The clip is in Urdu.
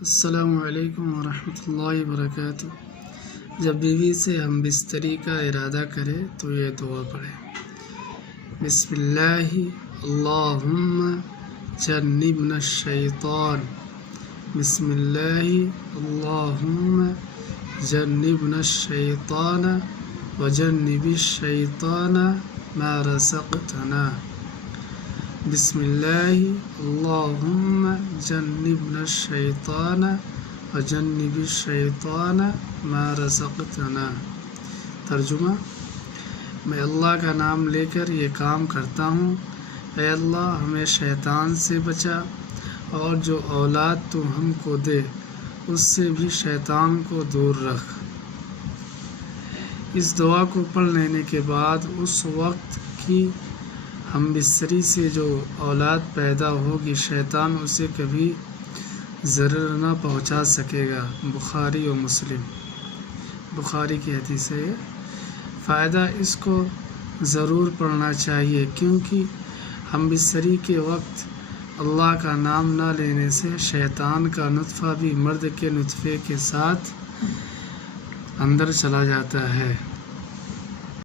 السلام علیکم ورحمۃ اللہ وبرکاتہ۔ جب بیوی سے ہمبستری کا ارادہ کرے تو یہ دعا پڑھے: بسم اللہ اللہم جنبنا الشیطان، بسم اللہ اللہم جنبنا الشیطان وجنب الشیطان ما رزقتنا، بسم اللہ اللہم جنبنا الشیطان وجنب الشیطان ما رزقتنا۔ ترجمہ: میں اللہ کا نام لے کر یہ کام کرتا ہوں، اے اللہ ہمیں شیطان سے بچا، اور جو اولاد تو ہم کو دے اس سے بھی شیطان کو دور رکھ۔ اس دعا کو پڑھ لینے کے بعد اس وقت کی ہمبستری سے جو اولاد پیدا ہوگی شیطان اسے کبھی ضرر نہ پہنچا سکے گا۔ بخاری و مسلم، بخاری کی حدیث ہے۔ فائدہ: اس کو ضرور پڑھنا چاہیے، کیونکہ ہمبستری کے وقت اللہ کا نام نہ لینے سے شیطان کا نطفہ بھی مرد کے نطفے کے ساتھ اندر چلا جاتا ہے۔